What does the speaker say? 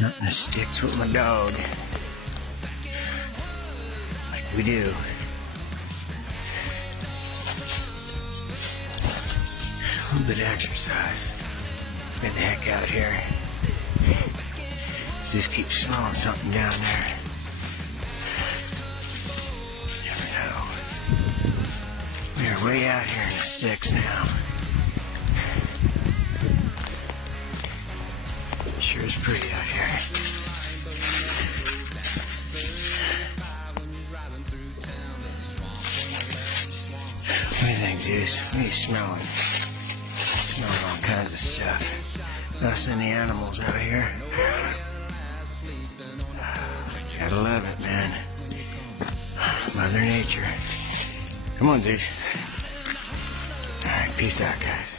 Nothing sticks with my dog. Like we do. A little bit of exercise. Get the heck out here. Just keep smelling something down there. Never know. We are way out here in the sticks now. Sure is pretty out here. What do you think, Zeus? What are you smelling? Smelling all kinds of stuff. Us and the animals out here. Gotta love it, man. Mother Nature. Come on, Zeus. Alright, peace out, guys.